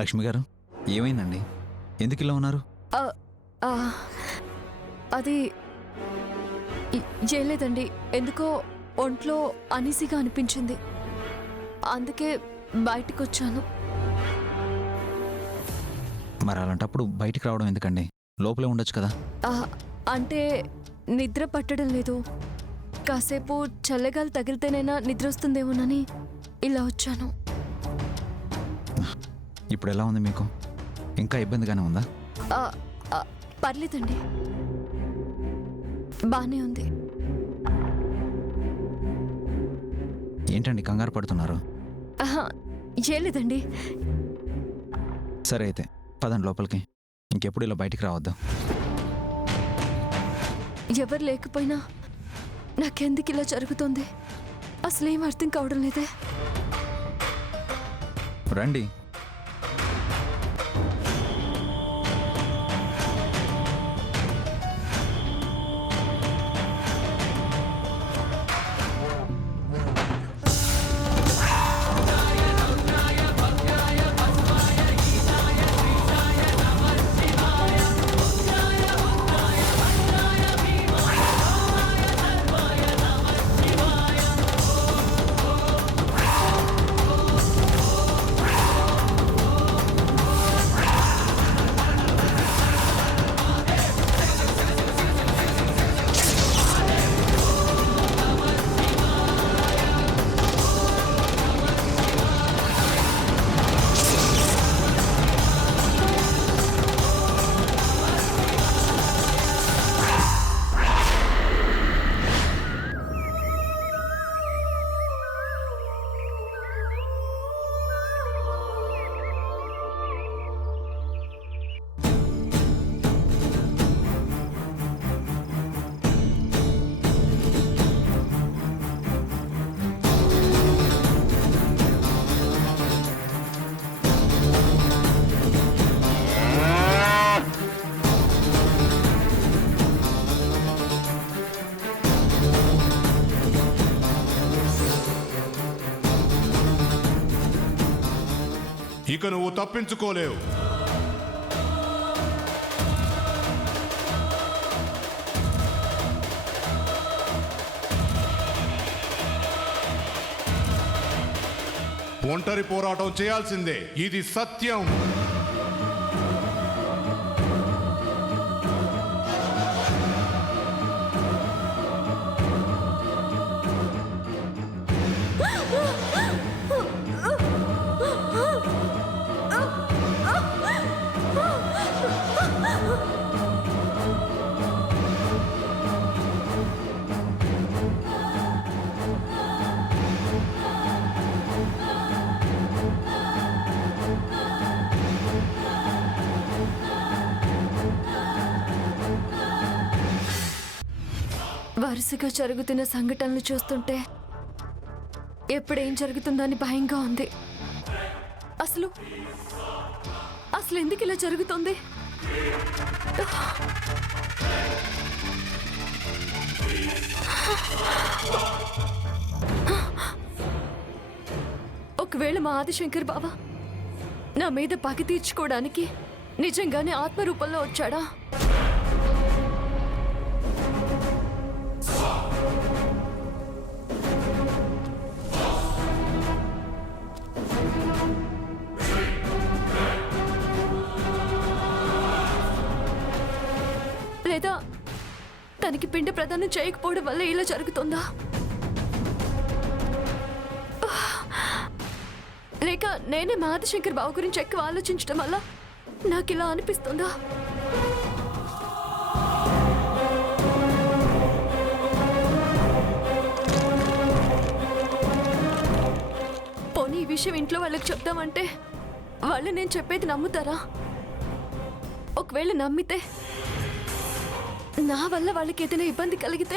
లక్ష్మి గారు ఏమైందండి? ఎందుకు ఇలా ఉన్నారు? ఆ, ఆ, అది ఏం లేదండి, ఎందుకో ఒంట్లో అనీజీగా అనిపించింది, అందుకే బయటికి వచ్చాను. మరి అలాంటప్పుడు బయటికి రావడం ఎందుకండి? లోపలే ఉండొచ్చు కదా. అంటే నిద్ర పట్టడం లేదు, కాసేపు చల్లగాలి తగిలితేనైనా నిద్ర వస్తుందేమోనని ఇలా వచ్చాను. ఇప్పుడు ఎలా ఉంది మీకు? ఇంకా ఇబ్బందిగానే ఉందా? పర్లేదండి, బానే ఉంది. ఏంటండి కంగారు పడుతున్నారు? ఏం లేదండి. సరే అయితే పదండి లోపలికి, ఇంకెప్పుడు ఇలా బయటికి రావద్దు. ఎవరు లేకపోయినా నాకెందుకు ఇలా జరుగుతుంది అసలేం అర్థం కావడం లేదే. రండి. ఇక నువ్వు తప్పించుకోలేవు. ఒంటరి పోరాటం చేయాల్సిందే, ఇది సత్యం. వరుసగా జరుగుతున్న సంఘటనలు చూస్తుంటే ఎప్పుడేం జరుగుతుందని భయంగా ఉంది. అసలు ఎందుకు ఇలా జరుగుతుంది? ఒకవేళ మా ఆదిశంకర్ బావ నా మీద పగ తీర్చుకోవడానికి నిజంగానే ఆత్మరూపంలో వచ్చాడా? లేదా తనకి పిండ ప్రదానం చేయకపోవడం వల్ల ఇలా జరుగుతుందా? లేక నేనే మా ఆదిశంకర్ బావ గురించి ఎక్కువ ఆలోచించడం వల్ల నాకు ఇలా అనిపిస్తుందా? పోనీ ఈ విషయం ఇంట్లో వాళ్ళకి చెప్దామంటే వాళ్ళు నేను చెప్పేది నమ్ముతారా? ఒకవేళ నమ్మితే నా వల్ల వాళ్ళకి ఏదైనా ఇబ్బంది కలిగితే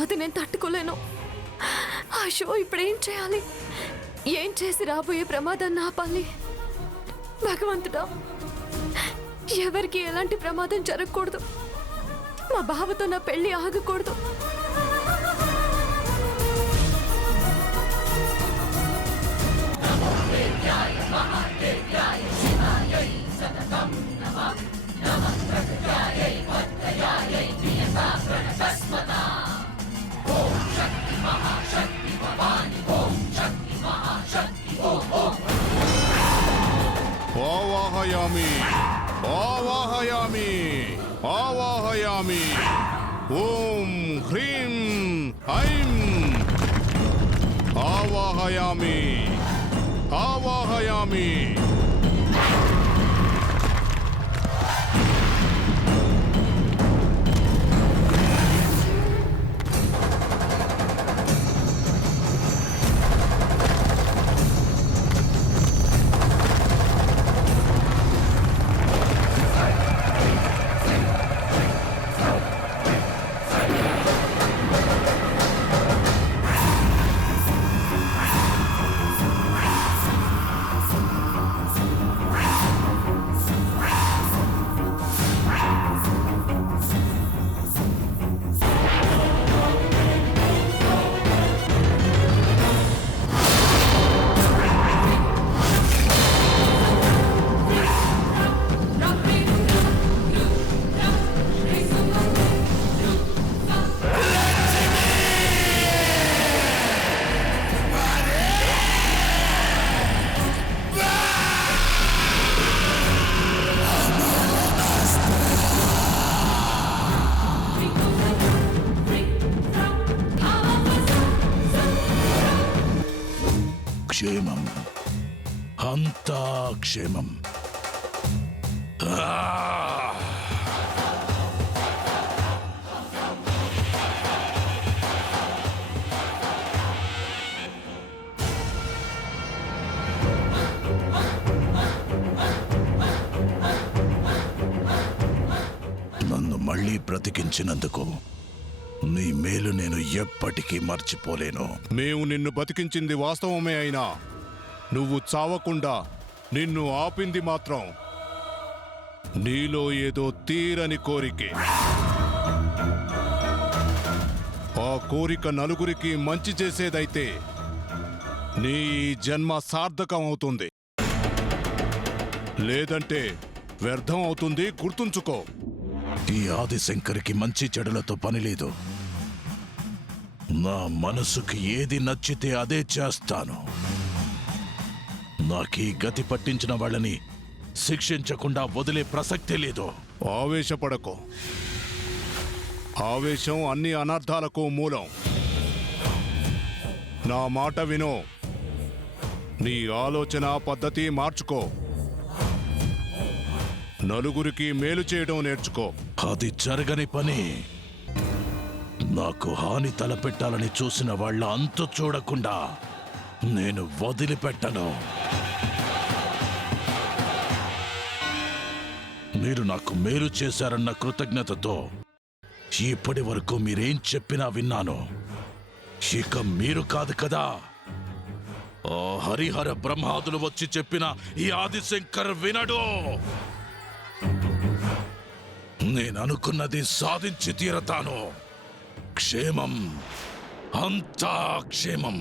అది నేను తట్టుకోలేను. అయ్యో, ఇప్పుడు ఏం చేయాలి? ఏం చేసి రాబోయే ప్రమాదాన్ని ఆపాలి? భగవంతుడా, ఎవరికి ఎలాంటి ప్రమాదం జరగకూడదు. మా బావతో నా పెళ్లి ఆగకూడదు. ఆవాహయామి ఆవాహయామి ఆవాహయామి ఓం హ్రీం ఐం ఆవాహయామి ఆవాహయామి. క్షేమం, అంతా క్షేమం. నన్ను మళ్ళీ బ్రతికించినందుకు నీ మేలు నేను ఎప్పటికీ మర్చిపోలేను. మేము నిన్ను బతికించింది వాస్తవమే అయినా నువ్వు చావకుండా నిన్ను ఆపింది మాత్రం నీలో ఏదో తీరని కోరికే. ఆ కోరిక నలుగురికి మంచి చేసేదైతే నీ జన్మ సార్థకం అవుతుంది, లేదంటే వ్యర్థం అవుతుంది. గుర్తుంచుకో. ఈ ఆదిశంకర్కి మంచి చెడులతో పనిలేదు. నా మనసుకి ఏది నచ్చితే అదే చేస్తాను. నాకీ గతి పట్టించిన వాళ్ళని శిక్షించకుండా వదిలే ప్రసక్తే లేదు. ఆవేశపడకు. ఆవేశం అన్ని అనర్థాలకు మూలం. నా మాట వినో. నీ ఆలోచన పద్ధతి మార్చుకో. నలుగురికి మేలు చేయడం నేర్చుకో. అది జరగని పని. నాకు హాని తలపెట్టాలని చూసిన వాళ్ళ అంతు చూడకుండా నేను వదిలిపెట్టను. మీరు నాకు మేలు చేశారన్న కృతజ్ఞతతో ఇప్పటి వరకు మీరేం చెప్పినా విన్నాను. ఇక మీరు కాదు కదా, ఆ హరిహర బ్రహ్మాదులు వచ్చి చెప్పిన ఈ ఆదిశంకర్ వినడు. నేననుకున్నది సాధించి తీరతాను. క్షేమం, అంతా క్షేమం.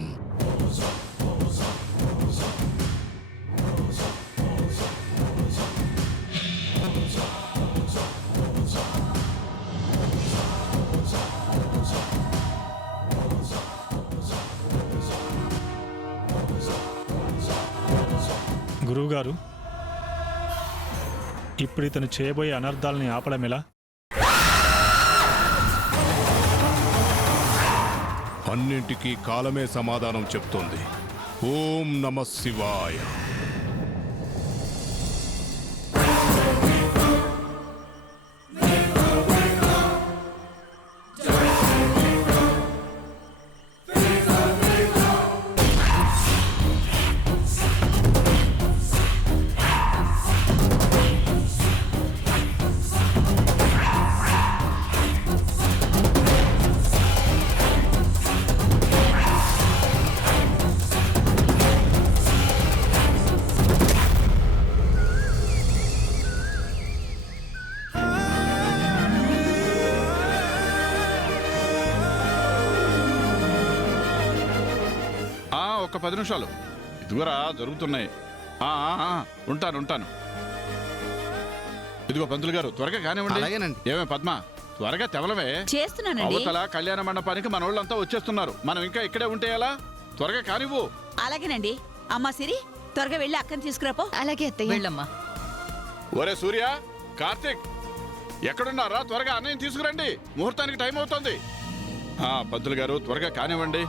గురువుగారు, ఇప్పుడు ఇతను చేయబోయే అనర్థాలని ఆపడం ఎలా? అన్నింటికీ కాలమే సమాధానం చెప్తోంది. ఓం నమః శివాయ. ఒక్క 10 నిమిషాలు. ఇదిగోరా జరుగుతున్నాయి. ఉంటాను. ఇదిగో పంతులు గారు, త్వరగా కానివ్వండి. ఏమే పద్మ, త్వరగా తెవలమే. అవతల కళ్యాణ మండపానికి మన వాళ్ళంతా వచ్చేస్తున్నారు. మనం ఇంకా ఇక్కడే ఉంటే ఎలా? త్వరగా కానివ్వు. అలాగేనండి. అమ్మా సిరి, త్వరగా వెళ్ళి అక్కని తీసుకురాపో. అలాగే అత్తయ్య. వెళ్ళమ్మా. ఒరే సూర్య, కార్తీక్ ఎక్కడున్నారా? త్వరగా అన్నయ్య తీసుకురండి, ముహూర్తానికి టైం అవుతోంది. పంతులు గారు త్వరగా కానివ్వండి.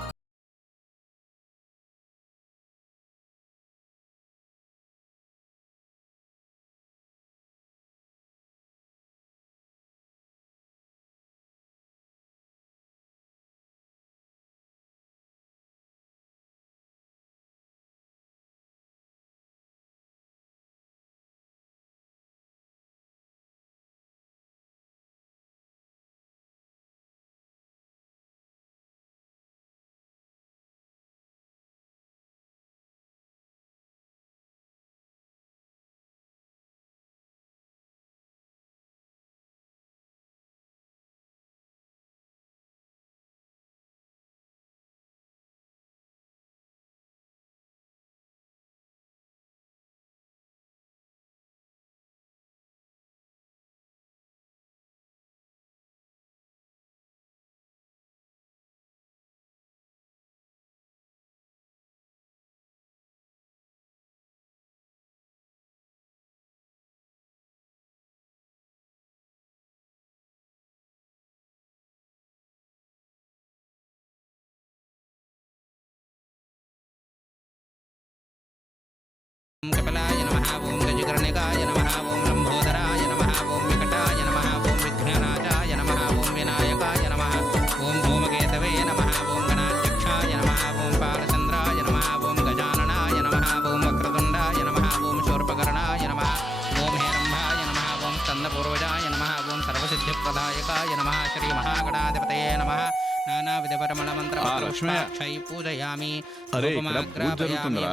कपिलाय नमः ओम गजकर्णिकाय नमः ओम लंबोदराय नमः ओम विकटाय नमः ओम विघ्नराजाय नमः ओम विनायकाय नमः ओम धूमकेतवे नमः ओम गणाध्यक्षाय नमः ओम बालचंद्राय नमः ओम गजाननाय नमः ओम वक्रतुंडाय नमः ओम शूर्पकर्णाय नमः ओम हेरंभाय नमः ओम स्कंदपूर्वजाय नमः ओम सर्वसिद्धिप्रदायकाय नमः श्री महागणाधिपतये नमः नानाविध परमलमंत्र क्षय पूजयामि अरे, ఇక్కడ పూజ జరుగుతుందిరా.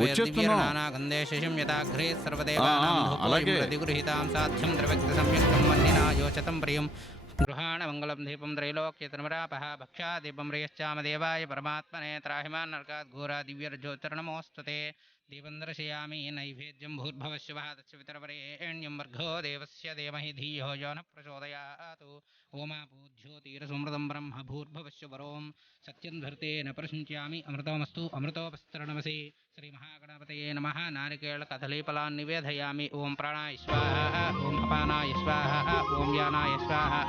వచ్చేస్తున్నాం. गंधे शिशिं यथाग्रे सर्वदेवानां धूपोऽयं प्रतिगृहीतां साध्यं द्रव्यक्ति संयुक्तं वह्निना योचतं प्रियं गृहाण मंगलं दीपं त्रैलोक्यतिर्मरापः भक्षा दीपं रेयश्चामदेवाय परमात्मने त्राहिमान् नरकात् घोरा दिव्यर्ज्योतिर्नमोऽस्तुते दीपं दर्शयामि नैवेद्यं भूर्भवस्वः तस्य पितरवरेण्यं वर्घो देवस्य धीमहि धियो यो नः प्रचोदयात् ओमापूज्योतिरसमृतं ब्रह्म भूर्भवस्य वरों सत्यं धर्ते न प्रशंस्यामि अमृतमस्तु अमृतोपस्तरणमसि श्रीमहागणपतये नमः नारिकेलकदलीफलान् निवेदयामि ओं प्राणाय स्वाहा ओं अपानाय स्वाहा ओं व्यानाय स्वाहा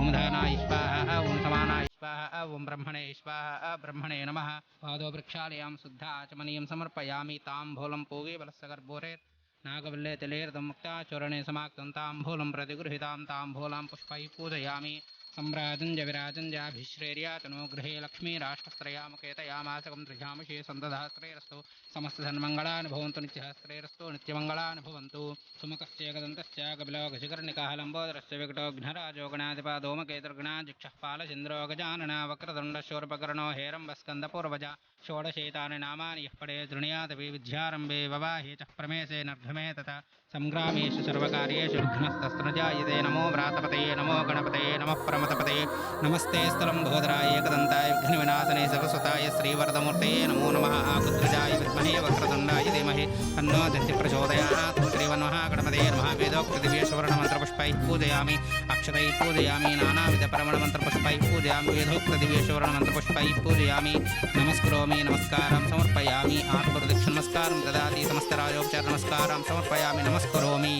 ओं धानाय स्वाहा ओं समानाय स्वाहा ओं ब्रह्मणे स्वाहा ब्रह्मणे नमः पादो वृक्षालयां शुद्धाचमनीयं समर्पयामि ताम्बूलं पूगे बलस्सगर्भोरेत् नागवल्ले तिलेर्दं मुक्ताचूर्णे समाक्तं ताम्बूलं प्रतिगृहीतां ताम्बूलां पुष्पैः पूजयामि सम्राजञ्ज विराजञ्जाभिश्रेर्यातनो गृहे लक्ष्मीराष्ट्रत्रयामकेतयामासकं त्रिजामशे सन्तधास्त्रैरस्तु समस्तधन्मङ्गलानि भवन्तु नित्यहस्त्रैरस्तु नित्यमङ्गलानि भवन्तु सुमुखस्येकदन्तस्य कपिलो गजकर्णिकः लम्बोदरस्य विकटो घ्नराजो गणाधिपादोमकेतुर्गणाध्यक्षः पालचन्द्रो गजानना वक्रतुण्डशूर्पकर्णो हेरम्बस्कन्दपूर्वजा षोडशैतानि नामानि यः पडे तृणीयादपि विद्यारम्भे ववाहे च प्रमेशे नर्धमे तथा संग्रामेषु सर्वकार्येषु विघ्नस्तस्त्रजायते नमो व्रातपतये नमो गणपतये नमः प्रमथपतये नमस्ते स्थलम्बोदराय एकदन्ताय विघ्नविनाशने सरस्वताय श्रीवरदमूर्तये नमो नमः आकुत्रजाय विद्महे वक्रतुण्डाय धीमहि तन्नो दन्ति प्रचोदयात् श्रीमन्महागणपतये नमः वेदोक्तदिव्यसुवर्णमन्त्रपुष्पैः पूजयामि अक्षतैः पूजयामि नानाविधपरमणमन्त्रपुष्पैः पूजयामि वेदोक्तदिव्यसुवर्णमन्त्रपुष्पैः पूजयामि नमस्करोमि नमस्कारं समर्पयामि आत्मप्रदक्षिणमस्कारं ददाति समस्तराजोपचार नमस्कारं समर्पयामि नमस्करोमि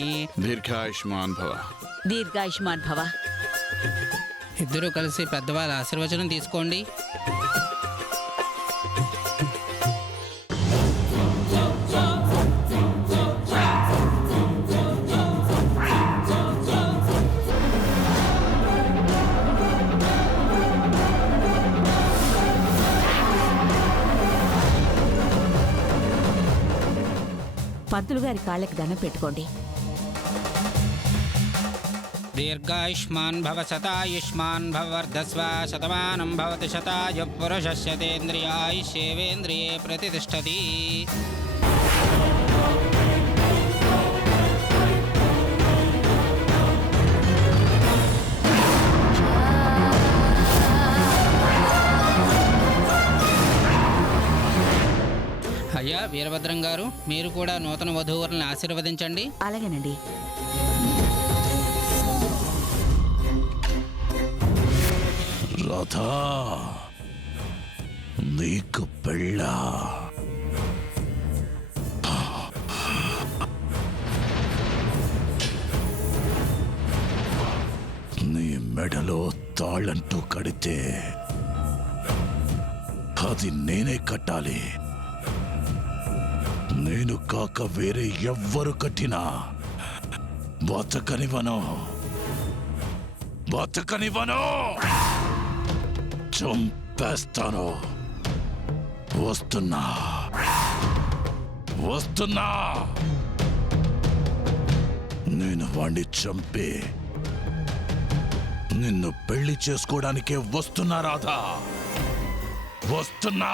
దీర్ఘాయుష్మాన్ భవ. దీర్ఘాయుష్మాన్ భవ. ఇద్దరూ కలిసి పెద్దవాళ్ళ ఆశీర్వచనం తీసుకోండి. పంతులు గారి కాళ్ళకి దండం పెట్టుకోండి. దీర్ఘాయుష్మాన్ భవ శతాయుష్మాన్ భవ వర్ధస్వ శతమానం భవతి శతాయు పురుషస్యేంద్రియాయుష్యేవేంద్రియే ప్రతిష్టతి. అయ్యా వీరభద్రం గారు, మీరు కూడా నూతన వధూవరులను ఆశీర్వదించండి. అలాగేనండి. రాధా, నీకు పెళ్ళా? మెడలో తాళంటూ కడితే అది నేనే కట్టాలి. నేను కాక వేరే ఎవ్వరు కట్టినా బతకనివ్వను. చంపేస్తాను. వస్తున్నా. నేను వాణ్ణి చంపి నిన్ను పెళ్లి చేసుకోవడానికే వస్తున్నా రాధా. వస్తున్నా.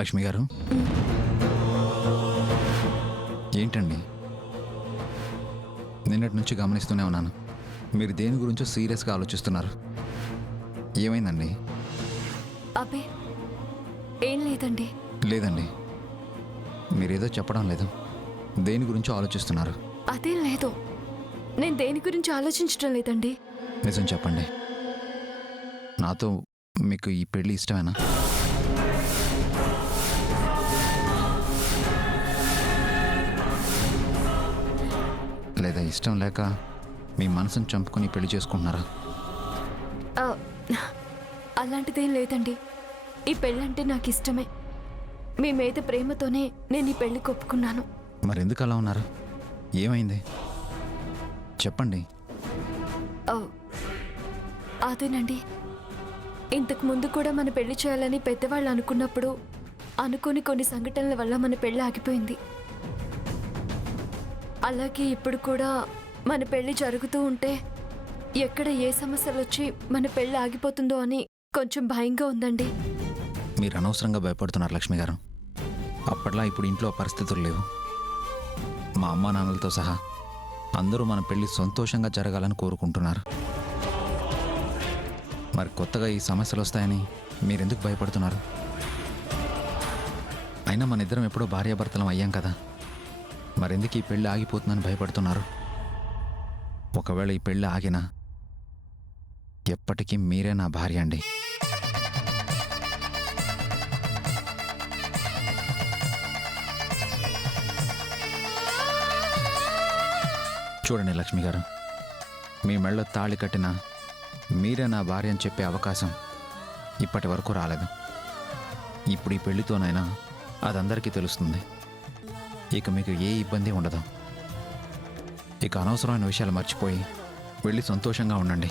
లక్ష్మి గారు, ఏంటండి? నిన్నటి నుంచి గమనిస్తూనే ఉన్నాను. మీరు దేని గురించో సీరియస్గా ఆలోచిస్తున్నారు. ఏమైందండి? అబ్బే ఏం లేదండి. లేదండి, మీరేదో చెప్పడం లేదు. దేని గురించో ఆలోచిస్తున్నారు. అదేం లేదు. నేను దేని గురించి ఆలోచించడం లేదండి. నిజం చెప్పండి. నాతో మీకు ఈ పెళ్లి ఇష్టమేనా? లేదా ఇష్టం లేక మీ మనసును చంపుకొని పెళ్లి చేసుకుంటున్నారా? ఆ, అలాంటిదేం లేదండి. ఈ పెళ్ళంటే నాకు ఇష్టమే. మీ మీద ప్రేమతోనే నేను ఈ పెళ్లికి ఒప్పుకున్నాను. మరెందుకు అలా ఉన్నారు? ఏమైంది చెప్పండి. ఆ, అదేనండి, ఇంతకు ముందు కూడా మన పెళ్లి చేయాలని పెద్దవాళ్ళు అనుకున్నప్పుడు అనుకోని కొన్ని సంఘటనల వల్ల మన పెళ్లి ఆగిపోయింది. అలాగే ఇప్పుడు కూడా మన పెళ్లి జరుగుతూ ఉంటే ఎక్కడ ఏ సమస్యలు వచ్చి మన పెళ్లి ఆగిపోతుందో అని కొంచెం భయంగా ఉందండి. మీరు అనవసరంగా భయపడుతున్నారు లక్ష్మి గారు. అప్పట్లా ఇప్పుడు ఇంట్లో పరిస్థితులు లేవు. మా అమ్మా నాన్నలతో సహా అందరూ మన పెళ్లి సంతోషంగా జరగాలని కోరుకుంటున్నారు. మరి కొత్తగా ఈ సమస్యలు వస్తాయని మీరెందుకు భయపడుతున్నారు? అయినా మన ఇద్దరం ఎప్పుడో భార్యాభర్తలం అయ్యాం కదా. మరెందుకు ఈ పెళ్ళి ఆగిపోతుందని భయపడుతున్నారు? ఒకవేళ ఈ పెళ్ళి ఆగినా ఎప్పటికీ మీరే నా భార్య అండి. చూడండి లక్ష్మి గారు, మీ మెళ్ళో తాళి కట్టినా మీరే నా భార్య అని చెప్పే అవకాశం ఇప్పటి వరకు రాలేదు. ఇప్పుడు ఈ పెళ్లితోనైనా అదందరికీ తెలుస్తుంది. ఇక మీకు ఏ ఇబ్బంది ఉండదు. ఇక అనవసరమైన విషయాలు మర్చిపోయి వెళ్ళి సంతోషంగా ఉండండి,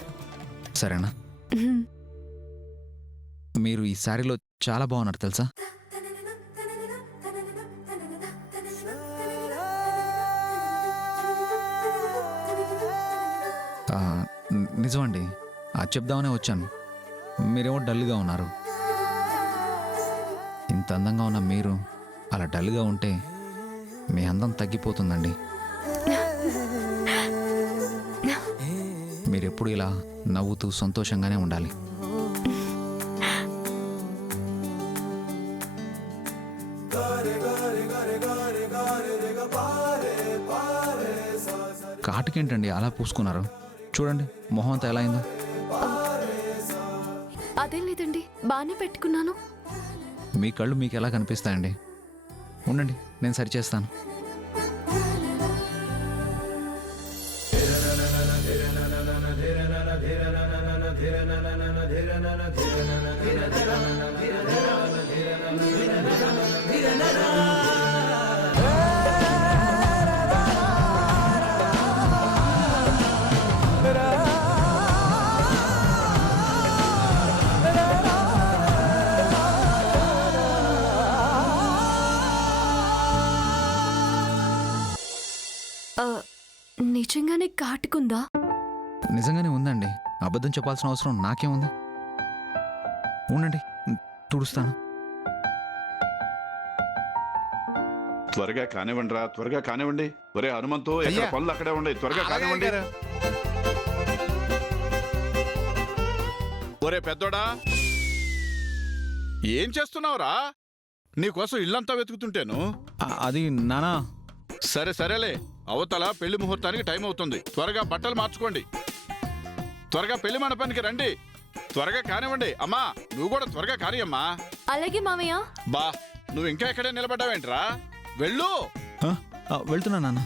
సరేనా? మీరు ఈ శారీలో చాలా బాగున్నారు తెలుసా? నిజమండి, అది చెప్దామనే వచ్చాను. మీరేమో డల్గా ఉన్నారు. ఇంత అందంగా ఉన్న మీరు అలా డల్గా ఉంటే మీ అందం తగ్గిపోతుందండి. మీరెప్పుడు ఇలా నవ్వుతూ సంతోషంగానే ఉండాలి. కాటుకేంటండి అలా పూసుకున్నారు? చూడండి మొహం అంతా ఎలా అయిందో. అదేం లేదండి, బాగానే పెట్టుకున్నాను. మీ కళ్ళు మీకు ఎలా కనిపిస్తాయండి? ఉండండి, నేను సరిచేస్తాను. నిజంగానే కాటుకుందా? నిజంగానే ఉందండి. అబద్ధం చెప్పాల్సిన అవసరం నాకేముంది? ఉండండి, తుడుస్తాను. త్వరగా కానివ్వండి రా, త్వరగా కానివ్వండి. ఒరే హనుమంతు ఎక్కడ పనులు అక్కడే ఉండే త్వరగా కానివ్వండి. ఒరే పెద్దోడా, ఏం చేస్తున్నావురా? నీకోసం ఇల్లంతా వెతుకుతుంటేను. అది నానా. సరే సరేలే, అవతల పెళ్లి ముహూర్తానికి టైం అవుతుంది. త్వరగా బట్టలు మార్చుకోండి. త్వరగా పెళ్లి మండపానికి రండి. త్వరగా కానివ్వండి. అమ్మా నువ్వు కూడా త్వరగా కాని అమ్మా. అలాగే మామయ్య. బా, నువ్వు ఇంకా ఎక్కడే నిలబడ్డావేంట్రా? వెళ్ళు. వెళ్తున్నా నాన్న.